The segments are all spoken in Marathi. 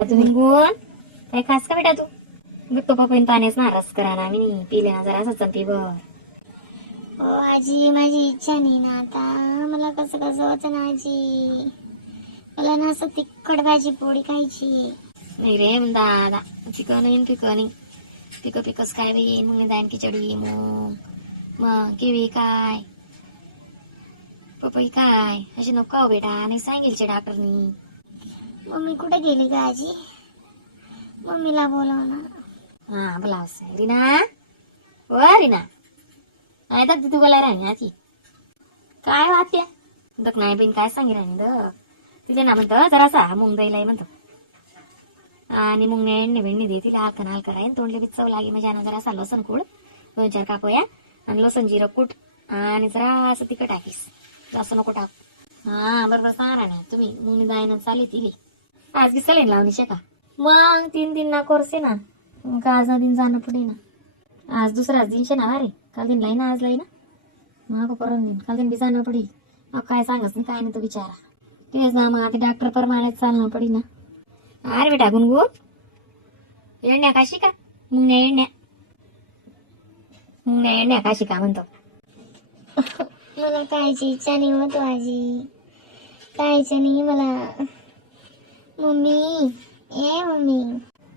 तुम्ही गुण काय खास का बेटा तू बघतो पपईन पाण्याच ना रस करा ना मी पिले ना जरा असं पिबर. हो आजी, माझी इच्छा नाही ना आता. मला कसं कसं होतं ना आजी. मला ना असं तिखट भाजी पोळी खायची. नाही रे दादा पिकं नाही पिकं नाही पिकं पिकच काय बाई मग दान खिचडी मग किवी काय पपई काय असे नको खाऊ बेटा नाही सांगेलचे डॉक्टरनी. मम्मी कुठे गेली का आजी? मम्मीला बोलव ना. हा बोला रीना ओ रीना आहे तर तू बोलाय राही आधी काय वाटते दक नाही बहीण काय सांगी राही द तिथे ना म्हणतं जरासा मुंग द्यायला म्हणतो आणि मग एಣ್ಣे बेಣ್ಣे दे तिला हात नाल कराय तोंडले बी चव लागे म्हणजे जरासा लसण कूड 2-4 कापोया आणि लसण जिरं कूट आणि जरा असं तिखट टाकीस असं नको टाक. हा बरोबर सांगा ना तुम्ही मग दायना चालली तिली आज बी सलेन लावणी शेका मग 3 दिन ना कोर्स आहे ना मग आज दिन जाणं पुढे ना आज दुसराच दिनशे ना अरे काल दिन लाई ना आज लाई ना मग परत दिन काल दिन बी जाणं पडी मग काय सांगस नाही काय नाही तो विचारा तेच ना मग आता डॉक्टर प्रमाणे चालणं पडी ना. अरे बेटा गुणगुण येण्या काशी का मग येण्या काशी का म्हणतो. मला खायची इच्छा नाही होत आजी. खायचं नाही मला. मम्मी ए मम्मी.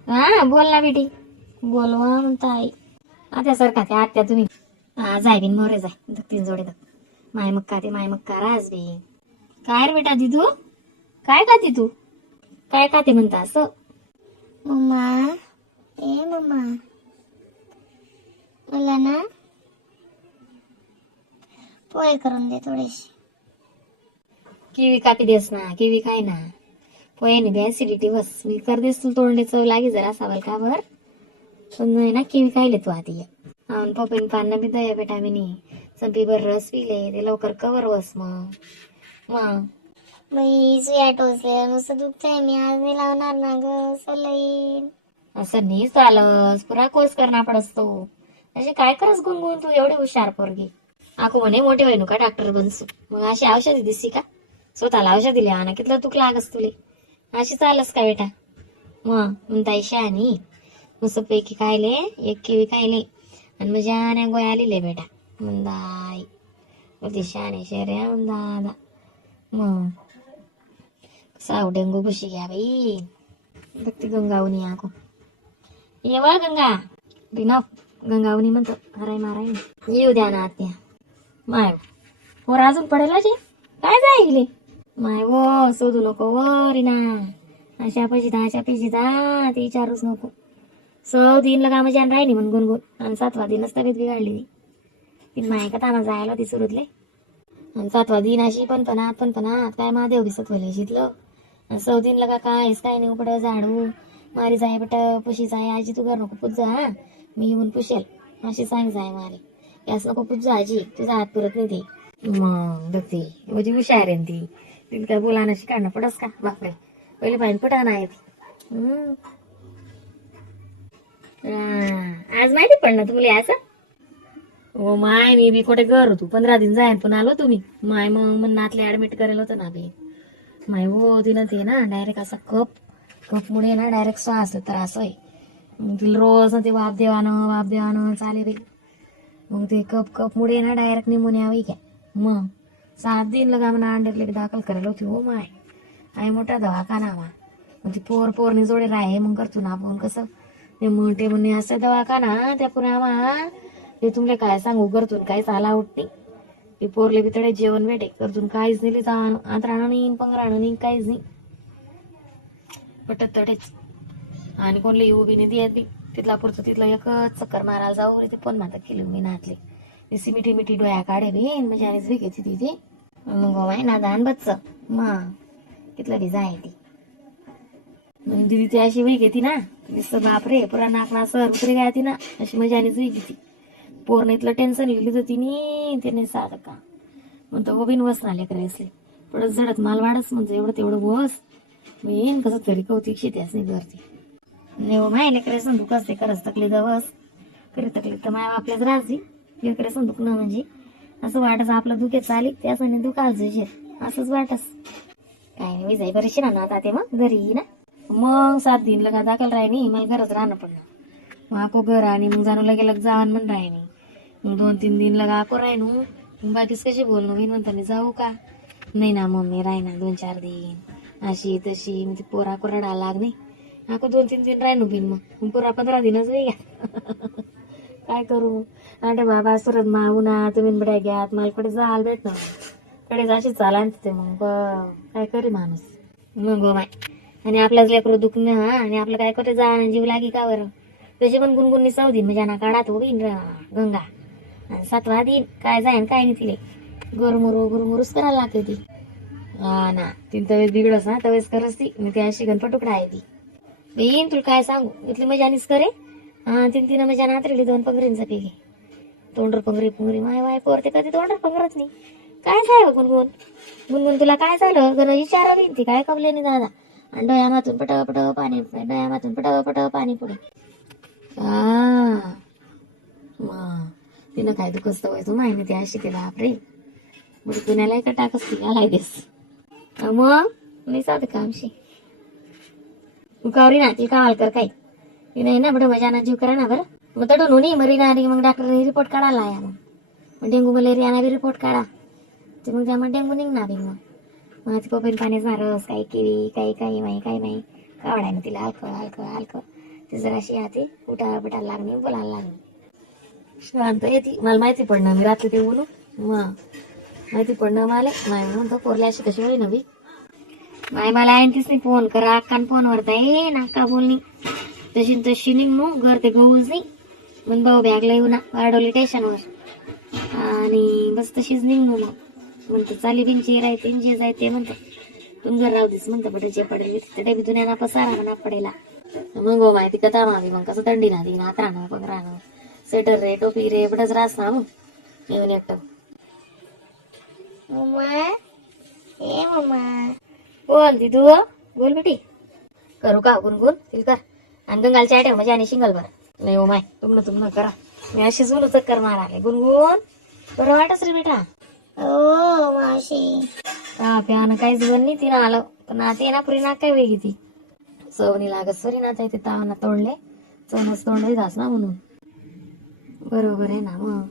हा बोल ना बेटी बोलवा म्हणता आई आता सारखा त्या आत्या तुम्ही जाय बिन मोरे जाय तीन जोडे माय मक्का ते माय मक्का राज बी काय रे बेटा दिदू काय खाते तू काय खाते म्हणता असं. मम्मा ए मम्मा, मला ना पोहे करून दे थोडेसे. किवी कापी देस ना किवी काय ना पोयाने बी ऍसिडिटी बस मी कर देस तुला तोंडे चव लागे जरा सावल का भर पण नाही ना किवी खायले तू आधी पपईन पान बी दया बेटा मी संपी भर रस पिले ते लवकर कवर बस मग बाई सुया टोचले नुसतं दुखतंय. मी आज नाही लावणार ना ग सलाईन. असं नाही चालस पुरा कोर्स करणार पडस तो असे काय करस गुणगुण तू एवढी हुशार पोरगी आखो म्हणे मोठे होईन का डॉक्टर बनसू मग अशी औषधी दिसती का स्वतःला औषध दिली ना कितलं तुक लागस तुले अशी चालस का बेटा. मग म्हणता शहाणी मस्त पैकी खायले एक किवी खायले आणि मग शहाण्या गोया आलेले बेटा म्हणदाई ती शहाणे शेऱ्या म्हणदा मग साव डेंगू भुशी घ्या बाई बघती गंगावनी आको ये वा गंगा रिनाव गंगावनी म्हणतो हराय माराय येऊ द्या ना आत्या माय पोर अजून पडेल जे काय जाईल माय वो शोधू नको व रिना अशा पैशी जा ते विचारूच नको. 6 दिन लगा म्हणजे राहिली म्हणून गुणगुण आणि 7वा दिनच तब्येत बिघडली ती माय का ताना जायला ती सुरुतले आणि 7वा दिन अशी पण काय महादेव दिसत वले शितलं 6 दिन लगा कायच काय नाही उपड झाडू मारी जाय बट पुशी जाय आजी तू घर नको पूज जा हा मी येऊन पुशेल अशी सांग जाय मारे यास नको पूज जा आजी तुझा हात पुरत नाही ते मग बघते म्हणजे हुशार आहे ती तिला काय बोलाना शिकायला पडस का बापरे पहिले पाहिजे पटाना आहे आज माहिती पडलं तुला असं. हो माय मी बी कुठे घर होतो 15 दिन जाईन पण आलो तुम्ही माय मग नातले ऍडमिट करायला होतं ना बी माय हो तिनं ते ना डायरेक्ट असा कप मुळे ना डायरेक्ट श्वास त्रास आहे मग तिला रोज ते वाफ देवानं चाले रे मग ते कप मुळे ना डायरेक्ट निमोनिया होई काय मग 7 दिन लगा म्हणा अंडरले दाखल करायला होती हो माय आई मोठा दवाखाना मग ती पोरने जोडे राहे मग करतो ना आपण कसं ते म्हणते म्हणे असं दवाखाना त्या पुन्हा ते तुमले काय सांगू करतून काहीच आला आउट नाही ते पोरले बी तडे जेवण भेटे करतून काहीच नाही आतराणं नाही पंगराणं नाही काहीच नाही पटत तडेच आणि कोणले येऊ बी नाही देत तिथला पुरतं तिथलं एकच चक्कर मारायला जाऊ ते पण माता केली मी नातले ती मिठी डोळ्या काढे बी म्हणजे आणि घेते तिथे मग माय ना दान बच्च मग तिथलं बी जाय ती दिदी ती अशी वही घेती ना दिसत बापरे पुरा नाकना सर उतरे गाय ती ना अशी मजा आणि जुई घेती पोरने इथलं टेन्शन लिहिली तर तिने साधं का म्हणतो वो बिन वस नाले करायसले पडत झडत माल वाढच म्हणजे एवढं तेवढं वस मी येईन कसं तरी कौतिक शेती असणे करते नेव माय लेकरे संदूक असते करच तकले दवस करी तकले तर माय आपल्याच राजी लेकरे संदूक न म्हणजे असं वाटस आपलं दुखे चाली त्यासाठी दुखाल जे असंच वाटस काय नाही जाई बरीशी ना आता ते मग घरी ना मग 7 दिन लगा दाखल राहिनी मला घरच राहणं पडलं मग आको घर आणि मग जाणू लगे लग जावान म्हण राहिनी मग 2-3 दिन लगा आको राहिनू मग बाकीच कशी बोलणं मी म्हणताना जाऊ का नाही ना मम्मी राहिना 2-4 दिन अशी तशी मग ती पोरा आको रडायला लागणे आको 2-3 दिन राहिनू बिन मग पुरा 15 दिनच वेग काय करू आटे बाबा सुरत मागुना तुम्ही बड्या घ्यात मला कडे जाल भेट ना कडे जाशी चाला तिथे मग काय करी माणूस मग माय आणि आपल्याच लेकरं दुखणं हा आणि आपलं काय करते जा जीव लागी का बरं त्याची पण गुणगुणी 6 दिन म्हणजे ना काढात होईन गंगा आणि 7वा दिन काय जाईन काय नाही तिले गुरमुरूच करायला लागते ती हा ना तीन तवेस बिघडस ना तवेस करस ती मी ती अशी गणपटुकडा आहे ती येईन तुला काय सांगू इथली मजानीच करे हा 3 मजा नातरेली 2 पंगरींचा पिके तोंडर पंगरी पुंगरी माय वाय पोरते कधी तोंडर पंगरच नाही काय झालं गुणगुण गुणगुण तुला काय झालं गरज विचारावी ती काय कवले नाही दादा आणि डोळ्यामातून पटव पाणी डोळ्यामातून पटव पाणी पुढे मग तिनं काय दुखस्त व्हायचं माहिती ते अशी ते बापरे मग पुण्याला एका टाकस ती आलाय देस मग नाही साधं कामशी कावरी ना ती कावाल कर काय ती नाही ना बडं मजाना जीव करा ना बरं मग तडून होणी मरी ना मग डॉक्टरने रिपोर्ट काढायला या मग डेंगू मलेरियाना बी रिपोर्ट काढा ते मग त्यामुळे डेंगू निघणार बी मग ती पोपीन पाण्याचा रस काही केळी काही माही कावडाय ना तिला हलकं ती जराशी हाती उठायला लागणे बोलायला लागणे शांत येते मला माहिती पडणं मी रात्री ते बोलू मग माहिती पडणं मला माय म्हणतो पोरल्या अशी कशी होई नवी माय मला आणतीच नाही फोन करा अक्कान फोनवर जाई नाका बोलणी तशी निघ घर ते गहूच नाही मग भाऊ बॅगला येऊ ना वाढवली स्टेशनवर आणि बस तशीच निघ मग म्हणतो चाली बिनची राहते जे जायते म्हणतो तुम घर राहू दिस म्हणतं बट जे पडेल तिथे बी दुनिया पसारा म्हणा पडेला मग हो माहिती कथा मावी मग कसं थंडी ना ती नात राहणं पण राहणं स्वेटर रे टोपी रे बटच रास ना मग येऊन एकटं मम्मा ए मम्मा बोल दिदू बोल बेटी करू का गुणगुण तिल कर आणि गंगालच्या आट्या म्हणजे आणि शिंगल भर नाही हो माय तुमनं करा मी अशी जुनं चक्कर माराले गुणगुण बरं वाटच रे बेटा ओ मावशी हा प्यानं काहीच बन नाही तिनं आलं पण आता ये ना पुरी ना काय वेगळी ती चवनी लागत सरी ना ते तावाना तोडले चवनच तोंड जास ना म्हणून बरोबर आहे ना मग